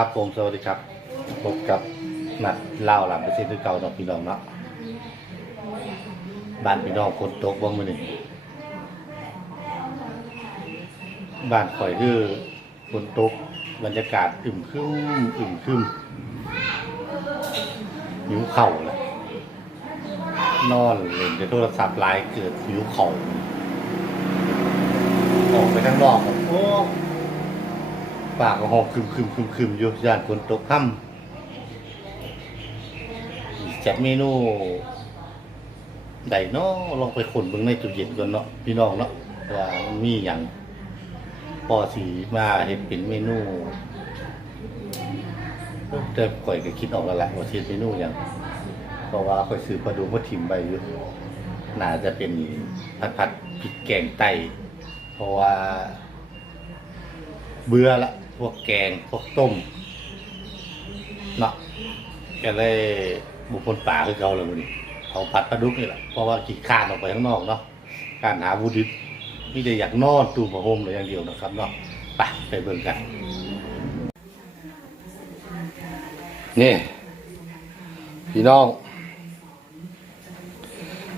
ครับผมสวัสดีครับพบกับนัดเล่าหลังประเทศที่เก่าเนาะพี่น้องเนาะบ้านพี่น้องคนตกบ่มื้อนี้บ้านข่อยคือฝนตกบรรยากาศอึมครึมอึมครึมหิวเข่าแหละนอนเล่นในโทรศัพท์ไลน์เกิดหิวเข่าออกไปข้างนอกโอ้ ปากก็หอบคึมคึมคึมคึมอยู่ย่านฝนตกค่ำจัดเมนูใดเนาะลองไปขนเบิ่งในตู้เย็นก่อนเนาะพี่น้องเนาะว่ามันมีหยังพอสีมาเห็นเป็นเมนูแต่ข่อยก็คิดออกแล้วแหละว่าเฮ็ดเมนูหยังเพราะว่าข่อยซื้อปลาดูมาถิ่มไปอยู่น่าจะเป็นผัดผัดพริกแกงไตเพราะว่า เบื่อละ พวกแกง พวกต้มเนาะก็เลยบุคคลป่าคือเก่าเลยวันนี้เอาผัดปลาดุกนี่แหละเพราะว่าขี้ข้านออกไปข้างนอกเนาะการหาวูดิบนี่จะอยากนอนตูมผ้าห่มเลยอย่างเดียวนะครับเนาะไปไปเบิ่งกัน นี่ พี่น้อง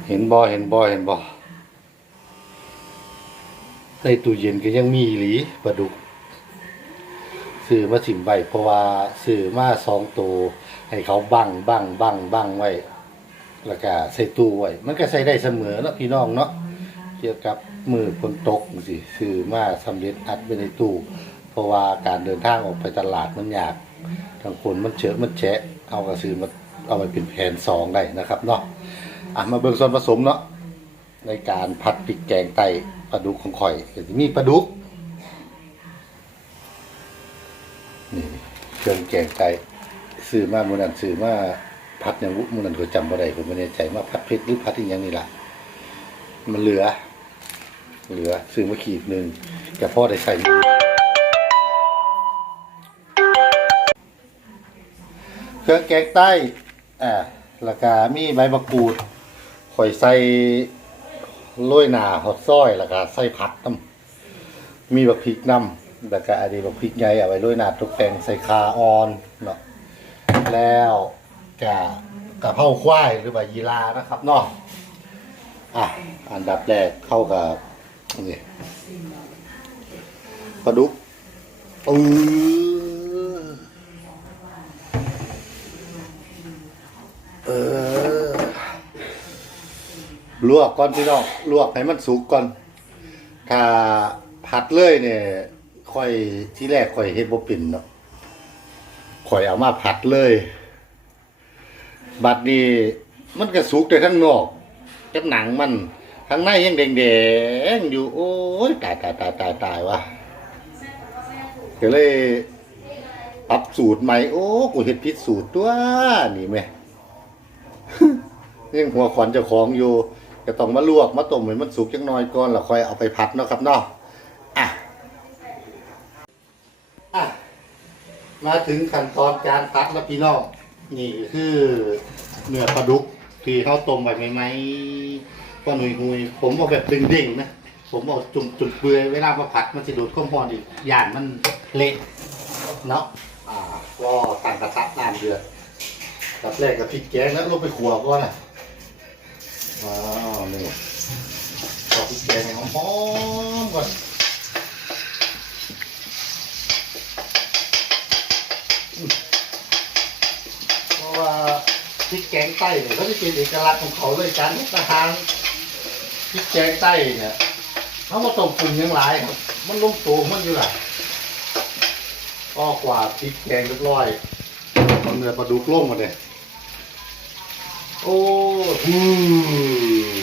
เห็นบ่เห็นบ่เห็นบ่ในตู้เย็นก็ยังมีอีหลีปลาดุก ซื้อมาสิมไว้เพราะว่าซื้อมาสองตัวให้เขาบังบังบังบังไว้ แล้วก็ใส่ตู้ไว้ มันก็ใส่ได้เสมอเนาะพี่น้องเนาะเกี่ยวกับมือฝนตกสิซื้อมาสำเร็จอัดไว้ในตู้เพราะว่าการเดินทางออกไปตลาดมันยากทางคนมันเฉอะมันแฉะเอาก็ซื้อมาเอาไปเป็นแผนสองได้นะครับเนาะอะมาเบิ่งส่วนผสมเนาะในการผัดพริกแกงไตปลาดุกของข่อยก็จะมีปลาดุก นี่ เครื่องแกงไก่ซื้อมามูนันซื้อมาพัดอย่างวุมูนันก็จำบ่ได้ผมไม่แน่ใจว่าพัดเพชรหรือพัดอีกอย่างนี่แหละมันเหลือ เหลือซื้อมาขีดหนึ่งแต่พ่อได้ใส่เครื่องแกงใต้อ่าแล้วก็มีใบมะกรูดข่อยใส่โรยหนาหอดซอยแล้วก็ใส่ผัดน้ำมีบักพริกนำ แล้วก็อันนี้บักพริกใหญ่เอาไว้โรยหน้าตกแต่งใส่คาออนเนาะแล้วกะกะเพราควายหรือว่ายีรานะครับเนาะอะอันดับแรกเข้ากับนี่ปลาดุกอือเออลวกก่อนพี่น้องลวกให้มันสุกก่อน ถ้าผัดเลยเนี่ย ค่อยที่แรกค่อยเฮ็ดบ่เป็นเนาะค่อยเอามาผัดเลย บัดนี้มันก็สุกแต่ข้างนอกกับหนังมันข้างในยังแดงๆอยู่ โอ้ยตายตายตายตายตายวะก็เลยปรับสูตรใหม่โอ้กูเฮ็ดผิดสูตรตัวนี่แม่ยังหัวขวัญเจ้าของอยู่ก็ต้องมาลวกมาต้มให้มันสุกจังน้อยก่อนแล้วค่อยเอาไปผัดเนาะครับเนาะอะ มาถึงขั้นตอนการผัดแล้วพี่น้องนี่คือเนื้อปลาดุกที่เขาต้มไว้ใหม่ๆก็หนุยหุยผมเอาแบบเด้งๆนะผมเอาจุ่มจุ่มเปลือยเวลามาผัดมันจะโดดข้อมพอนอีกอย่างมันเละเนาะอ่าก็ตั้งกระทะน้ำเดือดตับแรกกับพริกแกงแล้วลงไปขัวก่อนอะว้าวนี่ขอพริกแกงให้หอมๆก่อน พริกแกงใต้เนี่ยเขาจะเป็นเอกลักษณ์ของเขาเลยการทหารพริกแกงใต้เนี่ยเขามาต้มปรุงอยังหลายครับ มันลงตัวของมันอยู่หละก็กว่าดพริกแกงเรียบร้อยเอาเนื้อปลาดุกลงมาเลยโอ้ฮือ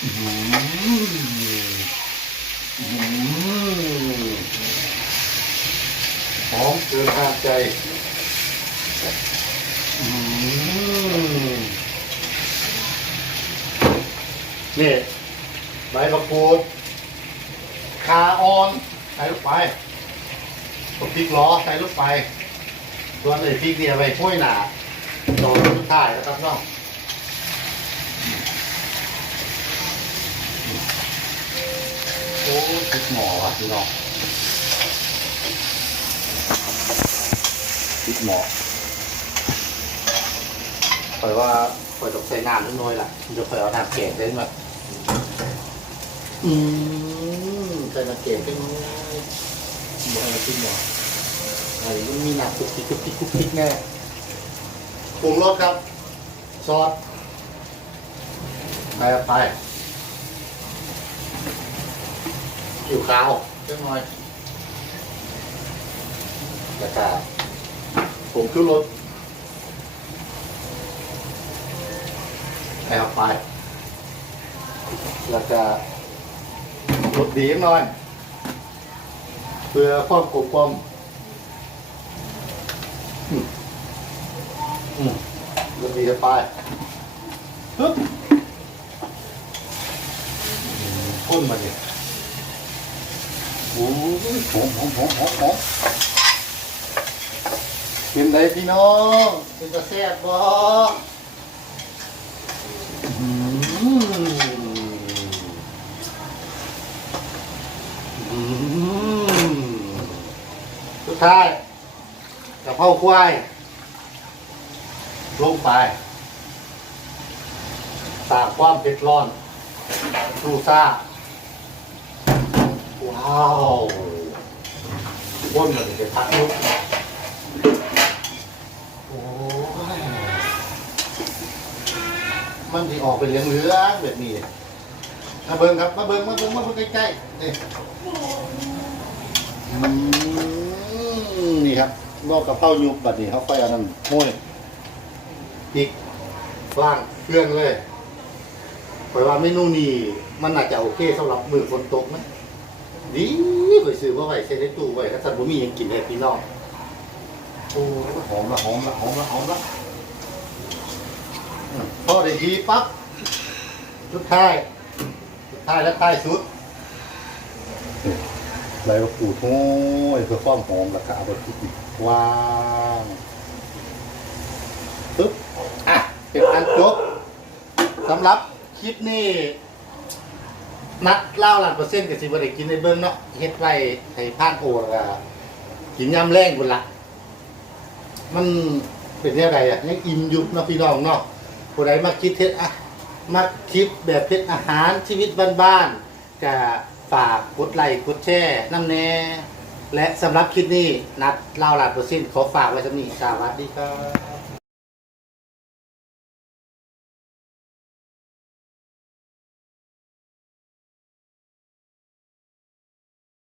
อื้อหืออื้อหือหอมเกินห้ามใจอื้อหือ นี่ใบมะกรูดคาออนใส่ลูกไปพริกล้อใส่ลูกไปส่วนไอ้พริกเนี่ยไปห้วยหนาตอนสุดท้ายนะครับน้องโอ้ติดหมอว่ะพี่น้องติดหมอ อยว่าคอยต้องใส่น้ำนิดหน่อยล่ะเดี๋ยวคอยเอาน้ำแกงได้ไหมอืมใส่น้ำแกงได้ไหมบอกให้มาติดหมอไอ้มันมีน้ำคุกคิกคุกคิกคุกคิกแน่ปรุงรสครับซอสไปไปอยู่ขาวเล็กน้อยแล้วก็ผมคือรส ปเอาไป แล้วก็รสดีหน่อย เพื่อความกลมกลมอืมดีจะไปปึ๊บพ่นมาเนี่ยโอ้ยหอมหอมหอมหอมหอมเป็นไรพี่น้องเป็นกระแซ่บบ่อืมอืมสุด ท้ายกะเพราควายลงไปตากความเผ็ดร้อนดูซ่าว้าวบนมันจะทักลุกโอ้ยมันที่ออกเป็นเหลืองๆแบบนี้มาเบิ้งครับมาเบิ้งมาเบิ้งมาเบิ้งใกล้ๆนี่ นี่ครับนอกกับข้ายุบแบบนี้เขาค่อยเอานั่นห้อยพริกล่างเครื่องเลยเพราะว่าเมนูนี้มันน่าจะโอเคสำหรับมือฝนตกไหมดีไปซื้อมาไว้ใส่ในตู้ไว้ถ้าท่านบ่มีหยังกินให้พี่น้องโอ้หอมละหอมละหอมละหอมละอืมพอได้ทีปั๊บสุดท้ายสุดท้ายและท้ายสุด ใบมะกรูดโอ้ยเพื่อความหอมแล้วก็เอาไปคลุกอีกวางปึ๊บอะเป็นอันจบสำหรับคลิปนี้นัดเล่าหลันเปอร์เซ็นต์กับสิบวันกินในเบิ้งเนาะเฮ็ดไว้ให้พานโอแล้วก็กินยำแรงบุญละมันเป็นยังไงอะยังอิ่มอยู่เนาะพี่น้องเนาะผู้ใดมาคิดเฮ็ดอะมาคลิปแบบเฮ็ดอาหารชีวิตบ้านๆก็ ฝากกดไลค์กดแชร์น้ำแน่และสำหรับคลิปนี้นัดเล่าหลันเปอร์เซ็นขอฝากไว้สำนีสวัสดีครับ